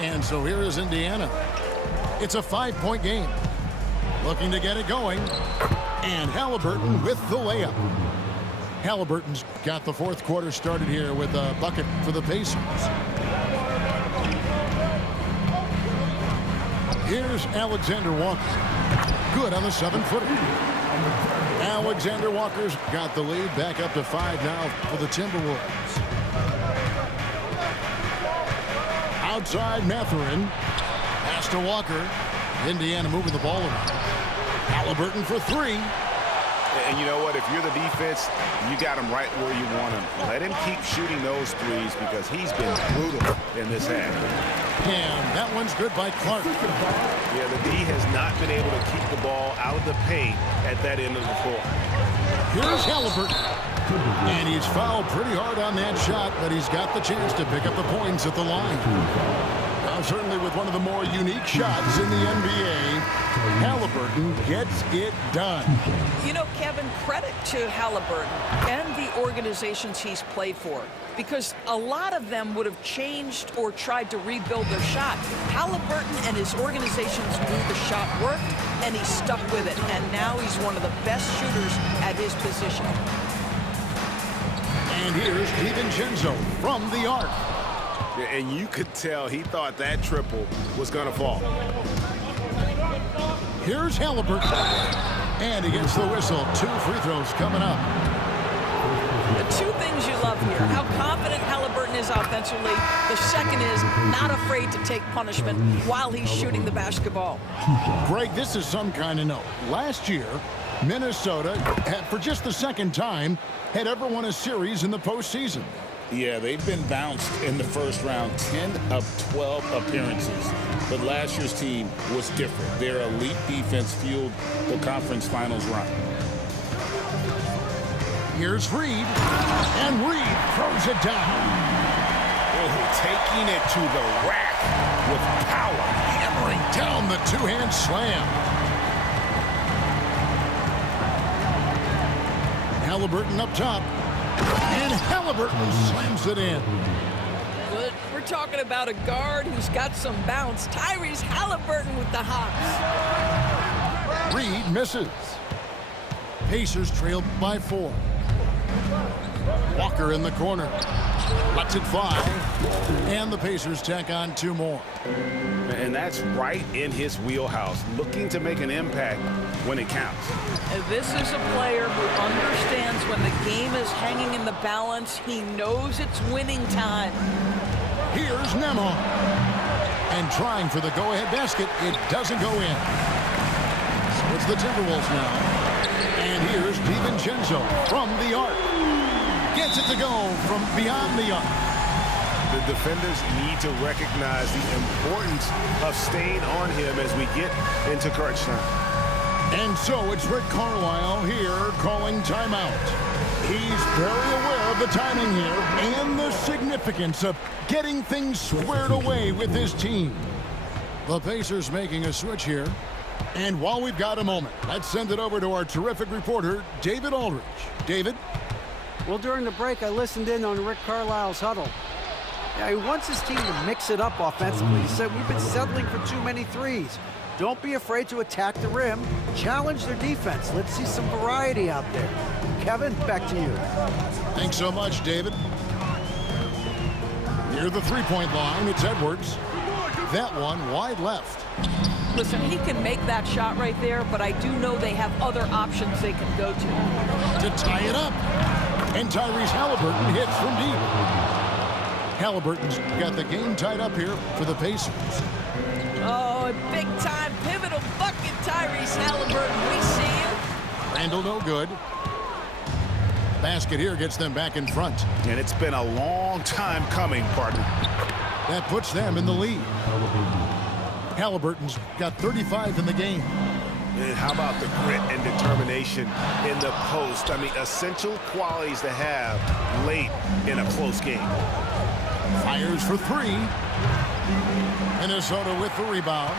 And so here is Indiana. It's a 5-point game. Looking to get it going. And Halliburton with the layup. Halliburton's got the fourth quarter started here with a bucket for the Pacers. Here's Alexander Walker. Good on the 7-footer. Alexander Walker's got the lead back up to 5 now for the Timberwolves. Outside Mathurin. Pass to Walker. Indiana moving the ball around. Halliburton for 3. And you know what? If you're the defense, you got him right where you want him. Let him keep shooting those threes because he's been brutal in this half. And that one's good by Clark. Yeah, the D has not been able to keep the ball out of the paint at that end of the floor. Here's Halliburton. And he's fouled pretty hard on that shot, but he's got the chance to pick up the points at the line. Now, certainly with one of the more unique shots in the NBA, Halliburton gets it done. You know, Kevin, credit to Halliburton and the organizations he's played for, because a lot of them would have changed or tried to rebuild their shot. Halliburton and his organizations knew the shot worked, and he stuck with it. And now he's one of the best shooters at his position. And here's DiVincenzo from the arc. And you could tell he thought that triple was going to fall. Here's Halliburton. And he gets the whistle. 2 free throws coming up. The 2 things you love here: how confident Halliburton is offensively. The second is not afraid to take punishment while he's shooting the basketball. Greg, this is some kind of note. Last year, Minnesota, for just the second time, had ever won a series in the postseason. Yeah, they've been bounced in the first round 10 of 12 appearances. But last year's team was different. Their elite defense fueled the conference finals run. Here's Reed. And Reed throws it down. Taking it to the rack with power. Hammering down the 2-hand slam. Halliburton up top. And Halliburton slams it in. But we're talking about a guard who's got some bounce. Tyrese Halliburton with the hops. Reed misses. Pacers trailed by 4. Walker in the corner. Lets it fly. And the Pacers tack on 2 more. And that's right in his wheelhouse, looking to make an impact when it counts. This is a player who understands when the game is hanging in the balance. He knows it's winning time. Here's Nembhard. And trying for the go-ahead basket. It doesn't go in. So it's the Timberwolves now. And here's DiVincenzo from the arc. Gets it to go from beyond the arc. The defenders need to recognize the importance of staying on him as we get into crunch time. And so it's Rick Carlisle here calling timeout. He's very aware of the timing here and the significance of getting things squared away with his team. The Pacers making a switch here. And while we've got a moment, let's send it over to our terrific reporter, David Aldridge. David? Well, during the break, I listened in on Rick Carlisle's huddle. Yeah, he wants his team to mix it up offensively. He said, we've been settling for too many threes. Don't be afraid to attack the rim. Challenge their defense. Let's see some variety out there. Kevin, back to you. Thanks so much, David. Near the three-point line, it's Edwards. That one wide left. Listen, he can make that shot right there, but I do know they have other options they can go to. To tie it up. And Tyrese Halliburton hits from deep. Halliburton's got the game tied up here for the Pacers. Oh, a big-time pivotal bucket, Tyrese Halliburton. We see you. Randall no good. Basket here gets them back in front. And it's been a long time coming, partner. That puts them in the lead. Halliburton's got 35 in the game. And how about the grit and determination in the post? I mean, essential qualities to have late in a close game. Fires for 3. Minnesota with the rebound.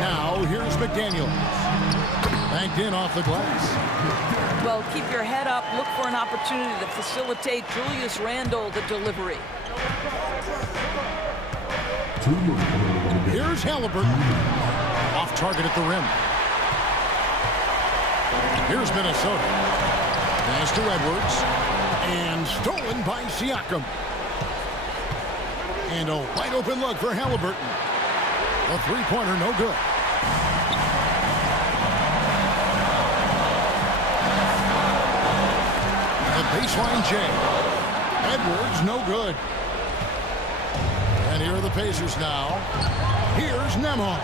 Now here's McDaniels. Banked in off the glass. Well, keep your head up. Look for an opportunity to facilitate Julius Randle the delivery. Here's Halliburton. Off target at the rim. Here's Minnesota. Pass to Edwards. And stolen by Siakam. And a wide open look for Halliburton. A three-pointer, no good. The baseline J. Edwards, no good. And here are the Pacers now. Here's Nembhard.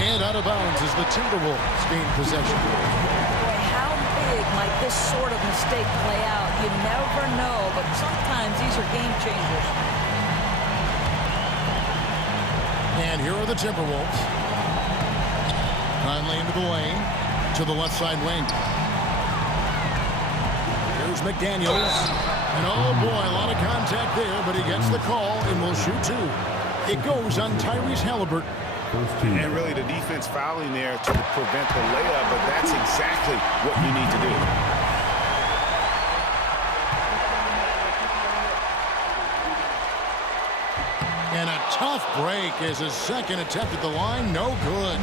And out of bounds as the Timberwolves gain possession. Boy, how big might this sort of mistake play out? You never know, but sometimes these are game changers. And here are the Timberwolves. Conley into the lane. To the left side wing. Here's McDaniels. And oh boy, a lot of contact there, but he gets the call and will shoot two. It goes on Tyrese Halliburton. And really the defense fouling there to prevent the layup, but that's exactly what you need to do. And a tough break as his second attempt at the line, no good.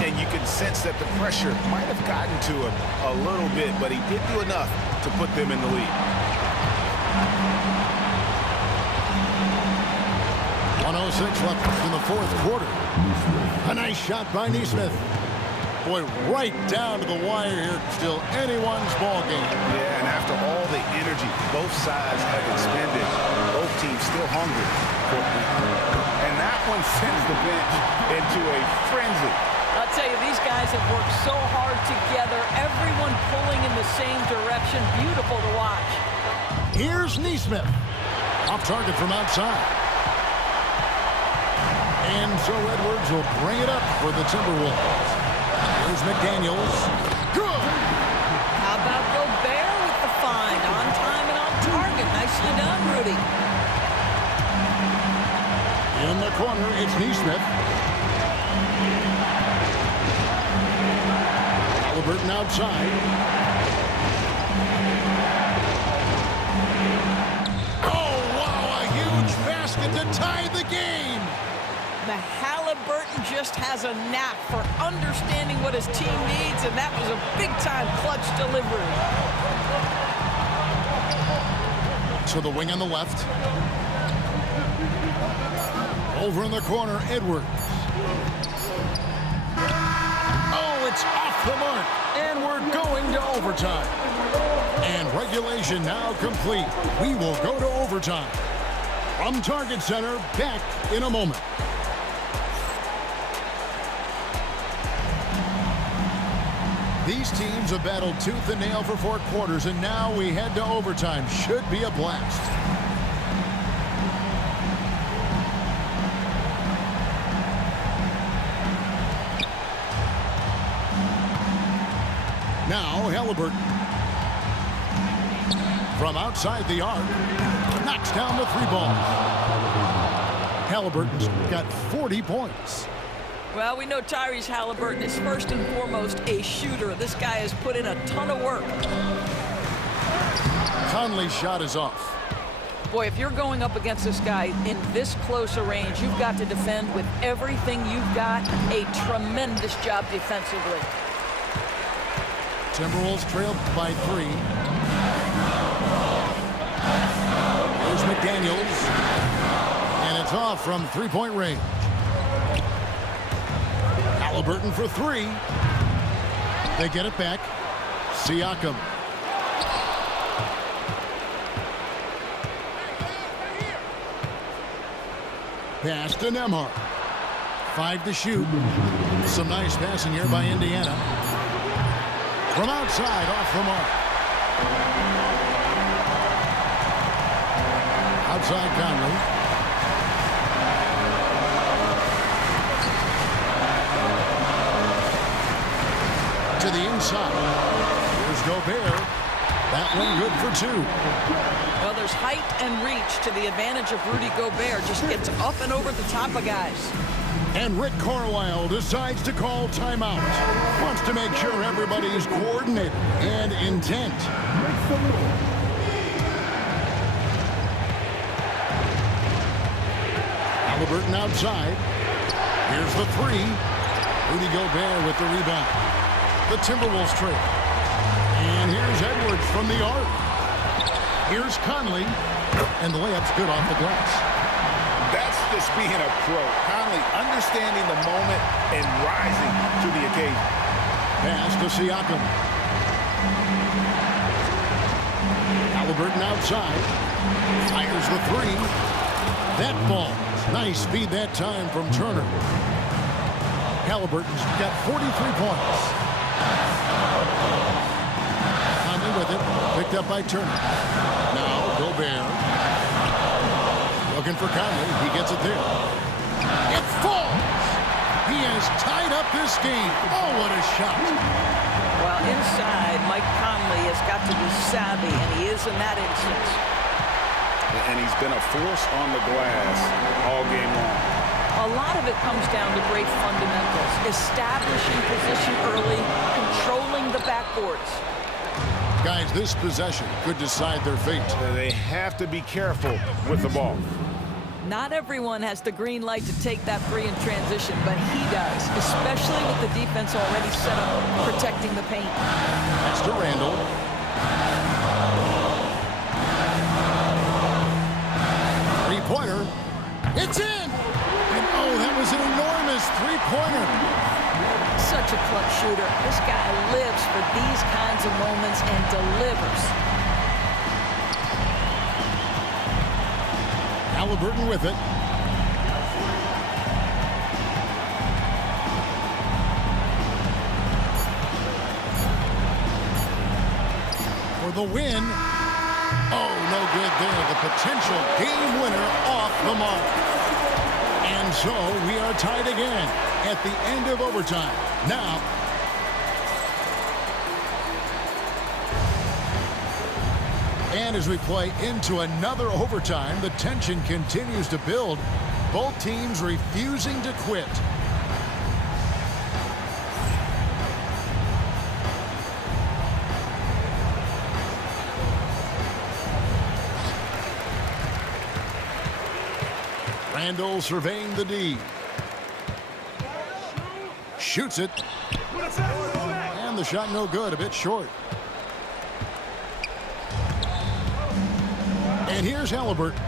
And you can sense that the pressure might have gotten to him a little bit, but he did do enough to put them in the lead. 1:06 left in the fourth quarter. A nice shot by Nesmith. Boy, right down to the wire here. Still anyone's ball game. Yeah, and after all the energy both sides have expended, both teams still hungry for it. And that one sends the bench into a frenzy. I'll tell you, these guys have worked so hard together. Everyone pulling in the same direction. Beautiful to watch. Here's Nesmith. Off target from outside. And so Edwards will bring it up for the Timberwolves. Here's McDaniels. Good. How about Gobert with the find? On time and on target. Nicely done, Rudy. In the corner, it's Nesmith. Halliburton outside. Oh, wow, a huge basket to tie the game. The Halliburton just has a knack for understanding what his team needs, and that was a big-time clutch delivery. To the wing on the left. Over in the corner, Edwards. Oh, it's off the mark, and we're going to overtime. And regulation now complete. We will go to overtime. From Target Center, back in a moment. These teams have battled tooth and nail for 4 quarters, and now we head to overtime. Should be a blast. Now Halliburton. From outside the arc. Knocks down the 3 ball. Halliburton's got 40 points. Well, we know Tyrese Halliburton is first and foremost a shooter. This guy has put in a ton of work. Conley's shot is off. Boy, if you're going up against this guy in this close a range, you've got to defend with everything you've got. A tremendous job defensively. Timberwolves trail by 3. Here's McDaniels. And it's off from 3-point range. Halliburton for 3. They get it back. Siakam. Pass to Nembhard. 5 to shoot. Some nice passing here by Indiana. From outside, off the mark. Outside Conley. To the inside. Here's Gobert. That one good for 2. Well, there's height and reach to the advantage of Rudy Gobert. Just gets up and over the top of guys. And Rick Carlisle decides to call timeout. Wants to make sure everybody's coordinated and intent. Halliburton outside. Here's the three. Rudy Gobert with the rebound. The Timberwolves trail. And here's Edwards from the arc. Here's Conley. And the layup's good off the glass. That's just being a pro. Conley understanding the moment and rising to the occasion. Pass to Siakam. Halliburton outside. Fires the three. That ball. Nice speed that time from Turner. Halliburton's got 43 points. Conley with it. Picked up by Turner. Now Gobert. Looking for Conley. He gets it there. It falls. He has tied up this game. Oh, what a shot. Well, inside, Mike Conley has got to be savvy, and he is in that instance. And he's been a force on the glass all game long. A lot of it comes down to great fundamentals. Establishing position early, controlling the backboards. Guys, this possession could decide their fate. They have to be careful with the ball. Not everyone has the green light to take that three in transition, but he does, especially with the defense already set up, protecting the paint. That's to Randall. Three-pointer. It's in! And oh, that was an enormous three-pointer. Such a clutch shooter. This guy lives for these kinds of moments and delivers. Halliburton with it. For the win. Oh, no good there. The potential game winner off the mark. And so we are tied again at the end of overtime. Now, and as we play into another overtime, the tension continues to build. Both teams refusing to quit. Randall surveying the D. Shoots it. And the shot no good, a bit short. And here's Halliburton.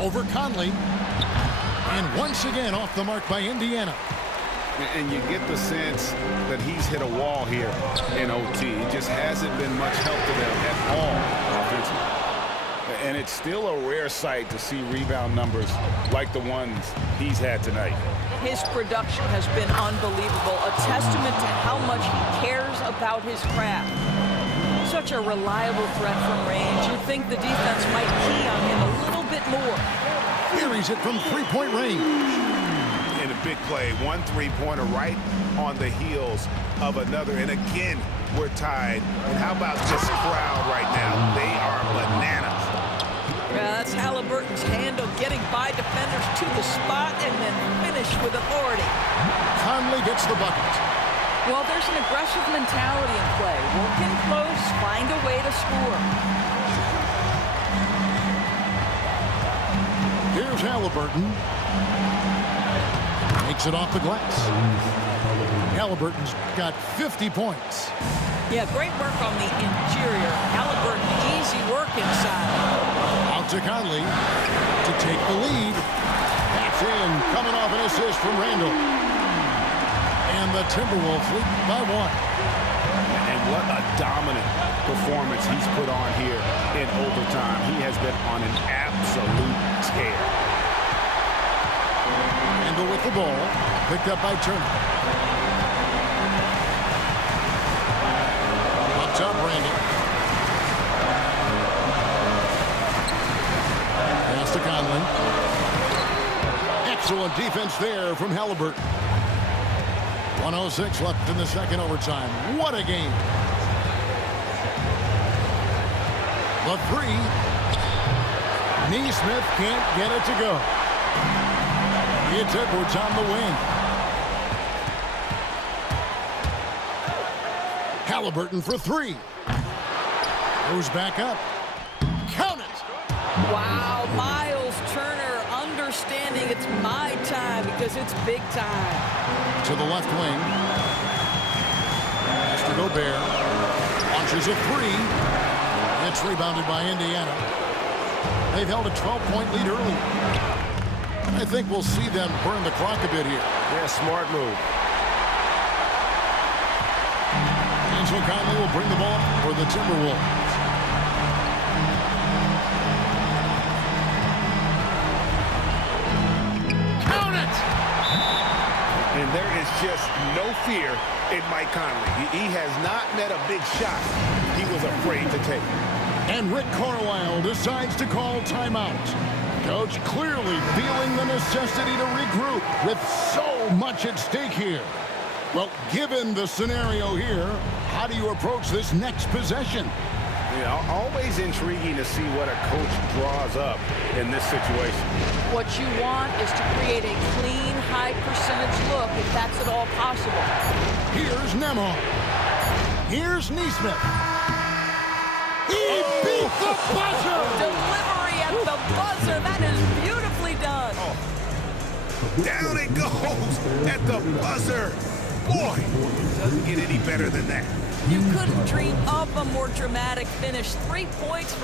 Over Conley. And once again off the mark by Indiana. And you get the sense that he's hit a wall here in OT. It just hasn't been much help to them at all offensively. And it's still a rare sight to see rebound numbers like the ones he's had tonight. His production has been unbelievable, a testament to how much he cares about his craft. Such a reliable threat from range. You'd think the defense might key on him a little bit more. Here he's it from three-point range. In a big play, one three-pointer right on the heels of another. And again, we're tied. And how about this crowd right now? They are bananas. That's Halliburton's handle, getting by defenders to the spot and then finish with authority. Conley gets the bucket. Well, there's an aggressive mentality in play. Work in close, find a way to score. Here's Halliburton. Makes it off the glass. Halliburton's got 50 points. Yeah, great work on the interior. Halliburton, easy work inside. Out to Conley to take the lead. That's in, coming off an assist from Randall. And the Timberwolves lead by one. And what a dominant performance he's put on here in overtime. He has been on an absolute tear. Randall with the ball. Picked up by Turner. Up top, Randall. Pass to Conley. Excellent defense there from Halliburton. 1:06 left in the second overtime. What a game. The three. Neesmith can't get it to go. It's Edwards on the wing. Halliburton for three. Goes back up. Count it. Wow, Miles Turner understanding it's my time because it's big time. To the left wing. Mr. Gobert launches a three. It's rebounded by Indiana. They've held a 12-point lead early. I think we'll see them burn the clock a bit here. Yeah, smart move. And so Conley will bring the ball up for the Timberwolves. Count it! And there is just no fear in Mike Conley. He has not met a big shot he was afraid to take. And Rick Carlisle decides to call timeout. Coach clearly feeling the necessity to regroup with so much at stake here. Well, given the scenario here, how do you approach this next possession? Yeah, always intriguing to see what a coach draws up in this situation. What you want is to create a clean, high-percentage look if that's at all possible. Here's Nemo. Here's Neesmith. He beat the buzzer! Delivery at the buzzer. That is beautifully done. Down it goes at the buzzer. Boy, doesn't get any better than that. You couldn't dream of a more dramatic finish. 3 points for